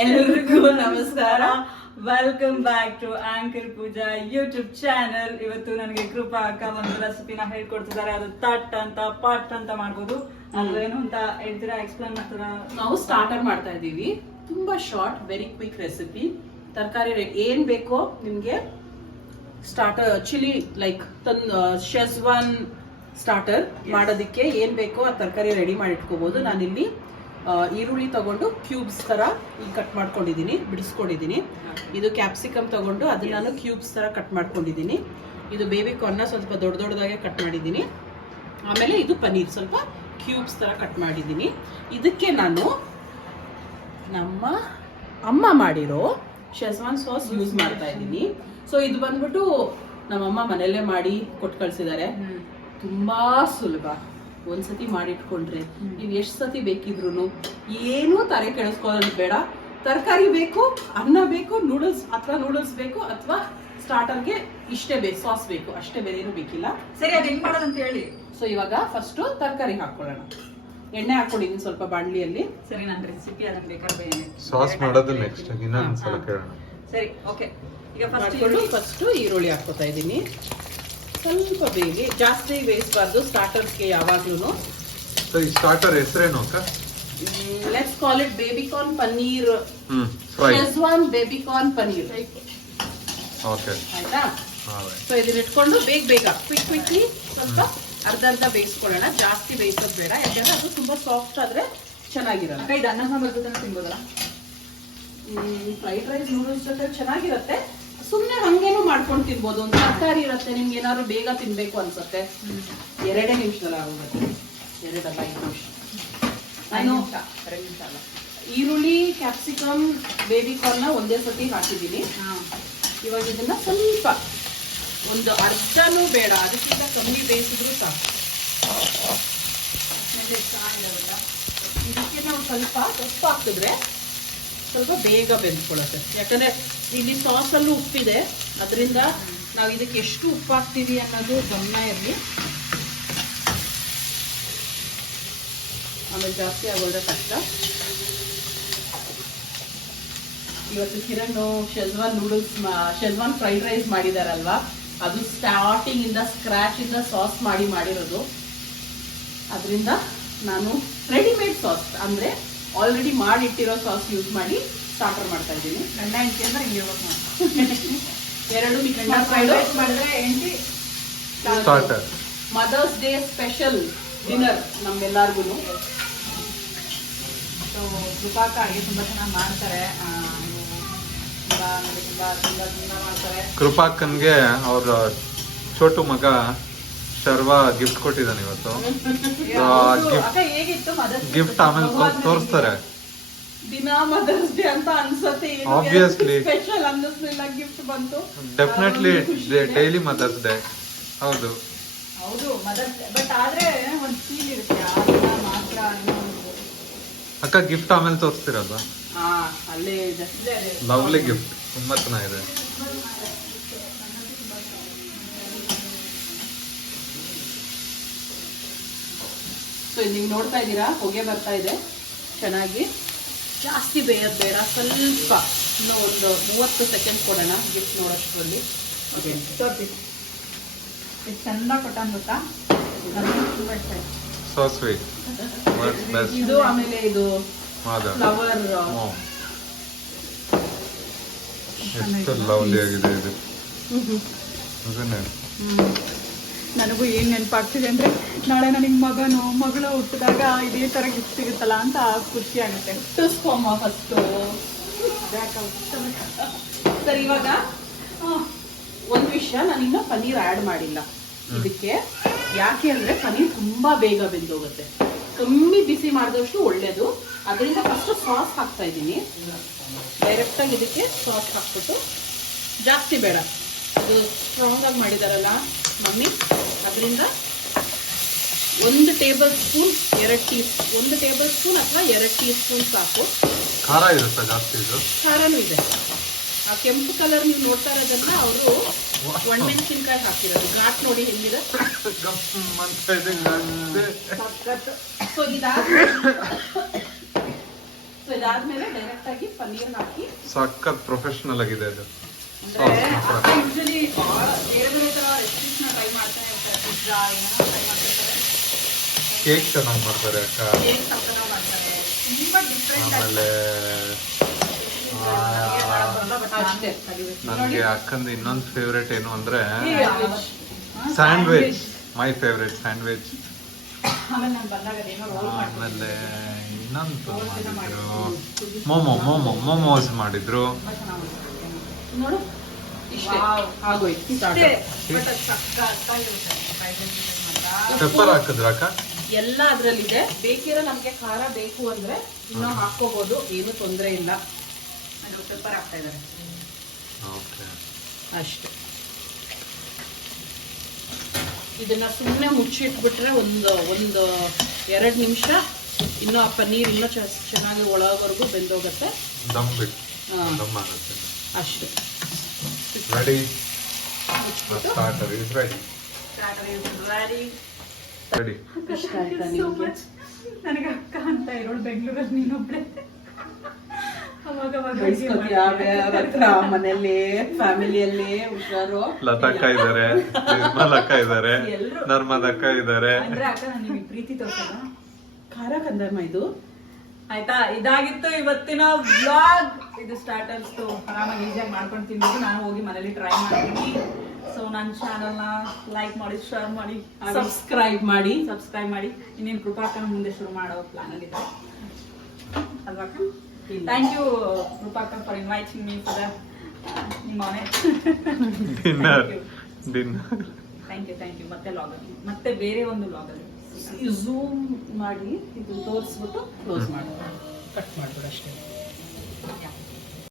ಎಲ್ರಿಗೂ ನಮಸ್ಕಾರ. Welcome back to anchor Pooja YouTube channel. ಇವತ್ತು ನನಗೆ ಕೃಪಾ ಅಕ್ಕ ಒಂದು ರೆಸಿಪಿನ ಹೇಳ್ಕೊಡ್ತಿದ್ದಾರೆ. ಅದು ತಟ್ ಅಂತ ಪಟ್ ಅಂತ ಮಾಡ್ಬೋದು. ಅದೇನು ಅಂತ ಹೇಳ್ತೀರಾ, ಎಕ್ಸ್ಪ್ಲೇನ್ ಮಾಡ್ತೀರಾ? ನಾವು ಸ್ಟಾರ್ಟರ್ ಮಾಡ್ತಾ ಇದೀವಿ. ತುಂಬಾ ಶಾರ್ಟ್, ವೆರಿ ಕ್ವಿಕ್ ರೆಸಿಪಿ. ತರಕಾರಿ ಏನ್ ಬೇಕೋ ನಿಮ್ಗೆ starter chilli like Schezwan starter ಮಾಡೋದಕ್ಕೆ ಏನ್ ಬೇಕೋ ಆ ತರಕಾರಿ ರೆಡಿ ಮಾಡಿ ಇಟ್ಕೋಬಹುದು. ನಾನಿಲ್ಲಿ ಈರುಳ್ಳಿ ತಗೊಂಡು ಕ್ಯೂಬ್ಸ್ ತರ ಕಟ್ ಮಾಡ್ಕೊಂಡಿದ್ದೀನಿ, ಬಿಡಿಸ್ಕೊಂಡಿದ್ದೀನಿ. ಇದು ಕ್ಯಾಪ್ಸಿಕಮ್ ತಗೊಂಡು ಅದನ್ನ ನಾನು ಕ್ಯೂಬ್ಸ್ ತರ ಕಟ್ ಮಾಡ್ಕೊಂಡಿದ್ದೀನಿ. ಇದು ಬೇಬಿ ಕಾರ್ನ್ ಸ್ವಲ್ಪ ದೊಡ್ಡ ದೊಡ್ಡದಾಗೆ ಕಟ್ ಮಾಡಿದ್ದೀನಿ. ಆಮೇಲೆ ಇದು ಪನ್ನೀರ್ ಸ್ವಲ್ಪ ಕ್ಯೂಬ್ಸ್ ತರ ಕಟ್ ಮಾಡಿದ್ದೀನಿ. ಇದಕ್ಕೆ ನಾನು ನಮ್ಮ ಅಮ್ಮ ಮಾಡಿರೋ ಶೆಜ್ವಾನ್ ಸಾಸ್ ಯೂಸ್ ಮಾಡ್ತಾ ಇದ್ದೀನಿ. ಸೊ ಇದು ಬಂದ್ಬಿಟ್ಟು ನಮ್ಮಮ್ಮ ಮನೆಯಲ್ಲೇ ಮಾಡಿ ಕೊಟ್ಟು ಕಳ್ಸಿದ್ದಾರೆ. ತುಂಬಾ ಸುಲಭ. ಒಂದ್ಸತಿ ಮಾಡಿಟ್ಕೊಂಡ್ರೆ ನೀವು ಎಷ್ಟು ಸತಿ ಬೇಕಿದ್ರು ಏನೂ ತಲೆ ಕೆಡಿಸ್ಕೊಳ್ಳೋದು ಬೇಡ. ತರಕಾರಿ ಬೇಕು, ಅನ್ನ ಬೇಕು, ನೂಡಲ್ಸ್ ಬೇಕು, ಅಥವಾ ಸ್ಟಾರ್ಟರ್ಗೆ ಇಷ್ಟೇ ಬೇಕು, ಸಾಸ್ ಬೇಕು, ಅಷ್ಟೇ, ಬೇರೆ ಏನು ಬೇಕಿಲ್ಲ. ಸರಿ, ಅದು ಹೆಂಗ್ ಮಾಡೋದಂತ ಹೇಳಿ. ಸೊ ಇವಾಗ ಫಸ್ಟ್ ತರಕಾರಿ ಹಾಕೊಳ್ಳೋಣ. ಎಣ್ಣೆ ಹಾಕೊಂಡಿದ್ದೀನಿ ಸ್ವಲ್ಪ ಬಾಣಲಿಯಲ್ಲಿ. ಸರಿ, ನನ್ನ ರೆಸಿಪಿ ಅದನ್ನ ಬೇಕಾದ್ರೆ ಸಾಸ್ ಮಾಡೋದು ನೆಕ್ಸ್ಟ್ ಇನ್ನೊಂದ್ಸಲ ಕೇಳೋಣ. ಸರಿ, ಓಕೆ. ಈಗ ಫಸ್ಟ್ ಈರುಳ್ಳಿ ಹಾಕೋತಾ ಇದ್ದೀನಿ. ಸ್ವಲ್ಪ ಬೇಗ, ಜಾಸ್ತಿ ಬೇಯಿಸಬಾರ್ದು ಸ್ಟಾರ್ಟರ್ಸ್ಗೆ ಯಾವಾಗ್ಲೂ. ಸ್ಟಾರ್ಟರ್ ಹೆಸರೇನು ಅಕ್ಕ? Let's call it baby corn paneer, Schezwan baby corn paneer. Okay, ಆಯ್ತಾ? ಸೊ ಇದನ್ನ ಇಟ್ಕೊಂಡು ಬೇಗ ಕ್ವಿಕ್ಲಿ ಸ್ವಲ್ಪ ಅರ್ಧ ಬೇಯಿಸ್ಕೊಳ್ಳೋಣ. ಜಾಸ್ತಿ ಬೇಯಿಸೋದು ಬೇಡ, ಯಾಕಂದ್ರೆ ಅದು ತುಂಬಾ ಸಾಫ್ಟ್ ಆದ್ರೆ ಚೆನ್ನಾಗಿರಲ್ಲ. ಇದು ಅನ್ನ ಸಾಂಬಾರ್ ಜೊತೆ ತಿನ್ಬೋದಲ್ಲ? ಫ್ರೈಡ್ ರೈಸ್ ನೂಡಲ್ಸ್ ಜೊತೆ ಚೆನ್ನಾಗಿರುತ್ತೆ. ಸುಮ್ನೆ ಹಂಗೇನು ಮಾಡ್ಕೊಂಡು ತಿನ್ಬೋದು. ಒಂದು ತರಕಾರಿ ಇರುತ್ತೆ, ನಿಮ್ಗೆ ಏನಾದ್ರು ಬೇಗ ತಿನ್ಬೇಕು ಅನ್ಸುತ್ತೆ, 2 ನಿಮಿಷದಲ್ಲಿ ಆಗೋಗುತ್ತೆ. 2-5 ನಿಮಿಷ. ನಾನು ಈರುಳ್ಳಿ, ಕ್ಯಾಪ್ಸಿಕಮ್, ಬೇಬಿ ಕಾರ್ನ್ ಒಂದೇ ಸತಿ ಹಾಕಿದ್ದೀನಿ. ಇವಾಗ ಇದನ್ನ ಸ್ವಲ್ಪ ಒಂದು ಅರ್ಧನೂ ಬೇಡ, ಅದಕ್ಕಿಂತ ಕಮ್ಮಿ ಬೇಯಿಸಿದ್ರು ಸಾಕು. ಇದಕ್ಕೆ ನಾವು ಸ್ವಲ್ಪ ಉಪ್ಪು ಹಾಕಿದ್ರೆ ಸ್ವಲ್ಪ ಬೇಗ ಬೆಂದ್ಕೊಳ್ಳುತ್ತೆ. ಯಾಕಂದ್ರೆ ಇಲ್ಲಿ ಸಾಸ್ ಅಲ್ಲೂ ಉಪ್ಪಿದೆ, ಅದರಿಂದ ನಾವು ಇದಕ್ಕೆ ಎಷ್ಟು ಉಪ್ಪು ಹಾಕ್ತೀವಿ ಅನ್ನೋದು ಗಮನ ಇರಲಿ. ಆಮೇಲೆ ಜಾಸ್ತಿ ಆಗೋದ್ರೆ ಕಷ್ಟ. ಇವತ್ತು Kiran schezwan noodles, schezwan fried rice ಮಾಡಿದಾರಲ್ವಾ, ಅದು ಸ್ಟಾರ್ಟಿಂಗ್ ಇಂದ ಸ್ಕ್ರಾಚ್ ಇಂದ ಸಾಸ್ ಮಾಡಿರೋದು. ಅದರಿಂದ ನಾನು ರೆಡಿಮೇಡ್ ಸಾಸ್ ಅಂದ್ರೆ ಆಲ್ರೆಡಿ ಮಾಡಿಟ್ಟಿರೋ ಸಾಸ್ ಯೂಸ್ ಮಾಡಿ ಸ್ಟಾರ್ಟರ್ ಮಾಡ್ತಾ ಇದ್ದೀನಿ. ಗಂಡ ಹೆಂಡತಿ ಅಂದ್ರೆ ಹಿಂಗೆ ಎರಡು ಫ್ರೈಡ್ ರೈಸ್ ಮಾಡಿದ್ರೆ ಹೆಂಡತಿ starter. Mother's day special dinner ನಮ್ಮೆಲ್ಲರಿಗೂ. ಸೊ ಕೃಪಾಕ ಅಡುಗೆ ತುಂಬಾ ಚೆನ್ನಾಗಿ ಮಾಡ್ತಾರೆ. ತುಂಬಾ ಮಾಡ್ತಾರೆ. ಕೃಪಾಕನ್ಗೆ ಅವ್ರ ಚೋಟು ಮಗ ಶರ್ವಾ ಗಿಫ್ಟ್ ಕೊಟ್ಟಿದ್ದಾನೆ ಇವತ್ತು. ಗಿಫ್ಟ್ ಆಮೇಲೆ ತೋರಿಸ್ತಾರೆ. ದಿನ ಮದರ್ಸ್ ಡೇ ಅಂತ ಅನ್ಸುತ್ತೆ, ಆಬ್ವಿಯಸ್ಲಿ ಸ್ಪೆಷಲ್ ಅನ್ನಿಸ್ಲಿಲ್ಲ. ಗಿಫ್ಟ್ ಬಂತು. Definitely daily mother's day. ಹೌದು ಮದರ್ಸ್, ಬಟ್ ಆದ್ರೆ ಒಂದು ಫೀಲ್ ಇರುತ್ತೆ ಮಾತ್ರ. ಅಕ್ಕ ಗಿಫ್ಟ್ ಆಮೇಲೆ ತೋರಿಸ್ತಿರಲ್ವಾ? ಅಲ್ಲೇ ಇದೆ. ಲವ್ಲಿ ಗಿಫ್ಟ್, ತುಂಬಾ ಚೆನ್ನಾಗಿದೆ. ಸೊ ನೀವು ನೋಡ್ತಾ ಇದ್ದೀರಾ, ಹೊಗೆ ಬರ್ತಾ ಇದೆ ಚೆನ್ನಾಗಿ. ಜಾಸ್ತಿ ಬೇಯೋದು ಬೇಡ, ಸ್ವಲ್ಪ ಇನ್ನೂ ಒಂದು 30 ಸೆಕೆಂಡ್ ಕೊಡೋಣ ಗಿಫ್ಟ್ ನೋಡೋಷ್ಟರಲ್ಲಿ. ತೋರಿಸಿ, ಇದು ಚಂದ ಕೊಟ್ಟ ಗೊತ್ತಾ, ತುಂಬಾ ಇಷ್ಟ ಆಯ್ತು. So sweet. ಇದು ಆಮೇಲೆ ಇದು ಫ್ಲವರ್. ಎಷ್ಟು ಲವ್ಲಿ ಆಗಿದೆ ಇದು. ನನಗೂ ಏನ್ ನೆನಪಾಗ್ತಿದೆ ಅಂದ್ರೆ, ನಾಳೆ ನನಗೆ ಮಗಳು ಹುಟ್ಟಿದಾಗ ಇದೇ ತರ ಗಿಫ್ಟ್ ಸಿಗುತ್ತಲ್ಲ ಅಂತ ಖುಷಿ ಆಗುತ್ತೆ. ಫಸ್ಟ್ ಸರಿ, ಇವಾಗ ಒಂದು ವಿಷಯ, ನಾನು ಇನ್ನೂ ಪನ್ನೀರ್ ಆ್ಯಡ್ ಮಾಡಿಲ್ಲ ಇದಕ್ಕೆ. ಯಾಕೆ ಅಂದ್ರೆ ಪನ್ನೀರ್ ತುಂಬಾ ಬೇಗ ಬೆಂದೋಗುತ್ತೆ. ಕಮ್ಮಿ ಬಿಸಿ ಮಾಡಿದಷ್ಟು ಒಳ್ಳೇದು. ಅದರಿಂದ ಫಸ್ಟ್ ಸಾಸ್ ಹಾಕ್ತಾ ಇದ್ದೀನಿ. ಡೈರೆಕ್ಟ್ ಆಗಿ ಇದಕ್ಕೆ ಸಾಸ್ ಹಾಕ್ಬಿಟ್ಟು, ಜಾಸ್ತಿ ಬೇಡ, ಇದು ಸ್ಟ್ರಾಂಗ್ ಆಗಿ ಮಾಡಿದಾರಲ್ಲ ಮಮ್ಮಿ, ಅದರಿಂದ 1 ಟೇಬಲ್ ಸ್ಪೂನ್ 1 ಟೇಬಲ್ ಸ್ಪೂನ್ ಅಥವಾ 2 ಟೀ ಸ್ಪೂನ್ ಸಾಕು. ಖಾರ ಇರುತ್ತಾ ಜಾಸ್ತಿ? ಇದು ಖಾರನೂ ಇದೆ. ಆ ಕೆಂಪು ಕಲರ್ ನೀವು ನೋಡ್ತಾ ಇರೋದನ್ನ ಅವರು ಒಣಮೆಣಸಿನ್ಕಾಯಿ ಹಾಕಿರೋದು. ಘಾಟ್ ನೋಡಿ ಹೆಂಗಿದೆ. ಸೊ ಇದಾದ್ಮೇಲೆ ಡೈರೆಕ್ಟ್ ಪನ್ನೀರ್ ಹಾಕಿ ಸಖತ್ ಪ್ರೊಫೆಷನಲ್ ಆಗಿದೆ ಅದು. ಅಂದ್ರೆ ಅಕ್ಕ ಯೂಶಲಿ ಬಹಳ ಬೇರೆ ಬೇರೆ ತರ ರೆಸಿಪೀಸ್ ನ ಟ್ರೈ ಮಾಡ್ತಾನೆ ಇರ್ತಾರೆ. ಪಿಜ್ಜಾ ಏನೋ ಟ್ರೈ ಮಾಡ್ತಿರ್ತಾರೆ. ಕೇಕ್ ಚೆನ್ನಾಗಿ ಮಾಡ್ತಾರೆ ಅಕ್ಕ. ಕೇಕ್ ಸಕ್ಕತ್ತಾಗಿ ಮಾಡ್ತಾರೆ. ತುಂಬಾ ಡಿಫ್ರೆಂಟ್ ಆಮೇಲೆ ಅಷ್ಟೇ. ನನಗೆ ಅಕ್ಕಂದು ಇನ್ನೊಂದು ಫೇವ್ರೇಟ್ ಏನು ಅಂದ್ರೆ ಸ್ಯಾಂಡ್ವಿಚ್. My favourite sandwich. ಆಮೇಲೆ ನಾನು ಬಂದಾಗ ಅದೇನೋ ರೋಲ್ ಆಮೇಲೆ ಇನ್ನೊಂದು ಮಾಡಿದ್ರು ಮೋಮೋಸ್ ಮಾಡಿದ್ರು. ತುಂಬಾ ಚೆನ್ನಾಗಿ ನೋಡು ಇಷ್ಟೇ ವಾವ್. ಆಗೋಯ್ತು ಇಷ್ಟೇ starter. ಬಟ್ ಅದು ಸಕ್ಕತ್ತಾಗಿರುತ್ತೆ. ಮಾತ್ರ ಪೆಪ್ಪರ್ ಹಾಕಿದ್ರ ಅಕ್ಕ? ಎಲ್ಲ ಅದ್ರಲ್ಲಿದೆ. ಬೇಕಿರೋ ನಮ್ಗೆ ಖಾರ ಬೇಕು ಅಂದ್ರೆ ಇನ್ನೂ ಹಾಕೋಬಹುದು, ಏನು ತೊಂದರೆ ಇಲ್ಲ. ಅದು ಪೆಪ್ಪರ್ ಹಾಕ್ತಾ ಇದ್ದಾರೆ. ಓಕೆ. ಅಷ್ಟೇ. ಇದನ್ನ ಸುಮ್ಮನೆ ಮುಚ್ಚಿಟ್ಬಿಟ್ರೆ ಒಂದು 2 ನಿಮಿಷ ಇನ್ನೂ ಆ ಪನ್ನೀರ್ ಇನ್ನೂ ಚೆನ್ನಾಗಿ ಒಳವರೆಗೂ ಬೆಂದೋಗುತ್ತೆ. ದಮ್ ಬಿಟ್ಟು ಹಾ. ದಮ್ ಆಗುತ್ತೆ. ಅಷ್ಟೇ. ರೆಡಿ. ಮುಚ್ಬಿಟ್ಟು starter is ready. Starter is ready. Ready. ಇಷ್ಟ ಆಯ್ತಾ So ನಿಮ್ಗೆ? much. ನನಗೆ ಅಕ್ಕ ಅಂತ ಇರೋಳು ಬೆಂಗಳೂರಲ್ಲಿ ನೀನೊಬ್ಳೆ. ಅವಾಗ ಅವಾಗ ಬೈಸ್ಕೊತೀಯ ಬೇರೆಯವ್ರ ಹತ್ರ, ಮನೆಯಲ್ಲಿ ಫ್ಯಾಮಿಲಿಯಲ್ಲಿ ಹುಷಾರು. ಲತಕ್ಕ ಇದಾರೆ, ನಿರ್ಮಲ್ ಅಕ್ಕ ಇದಾರೆ, ಎಲ್ರು. ನರ್ಮದ ಅಕ್ಕ ಇದಾರೆ. ಅಂದ್ರೆ ಅಕ್ಕ ನಾನು ನಿಮಗೆ ಪ್ರೀತಿ ತೋರ್ಸಲ್ಲ. ಖಾರ ಕಂದರ್ಮ ಇದು. ಆಯ್ತಾ, ಇದಾಗಿತ್ತು ಇವತ್ತಿನ ವ್ಲಾಗ್. ಇದು ಸ್ಟಾರ್ಟರ್ಸ್ ಆರಾಮಾಗಿ ಈಸಿಯಾಗಿ ಮಾಡ್ಕೊಂಡು ತಿನ್ಬೋದು. ನಾನು ಹೋಗಿ ಮನೇಲಿ ಟ್ರೈ ಮಾಡ್ತೀನಿ. ಸೊ ನನ್ನ ಚಾನಲ್ ನ ಲೈಕ್ ಮಾಡಿ, ಶೇರ್ ಮಾಡಿ, ಸಬ್ಸ್ಕ್ರೈಬ್ ಮಾಡಿ. ಸಬ್ಸ್ಕ್ರೈಬ್ ಮಾಡಿ. ಇನ್ನೇನು ಕೃಪಾಕನ ಮುಂದೆ ಶುರು ಮಾಡೋ ಪ್ಲಾನ್ ಅಲ್ಲಿ ಇದೆ ಅಲ್ವಾ? Thank you Kripakan for inviting me for ನಿಮ್ಮ ಮನೆ ಡಿನ್ನರ್. Thank you. ಮತ್ತೆ ಲಾಗಲ್ಲಿ, ಮತ್ತೆ ಬೇರೆ ಒಂದು ಲಾಗಲ್ಲಿ ಝೂಮ್ ಮಾಡಿ ಇದು ತೋರಿಸ್ಬಿಟ್ಟು ಕ್ಲೋಸ್ ಮಾಡ್ಬೋದು, ಕಟ್ ಮಾಡ್ಬಿಡು ಅಷ್ಟೇ.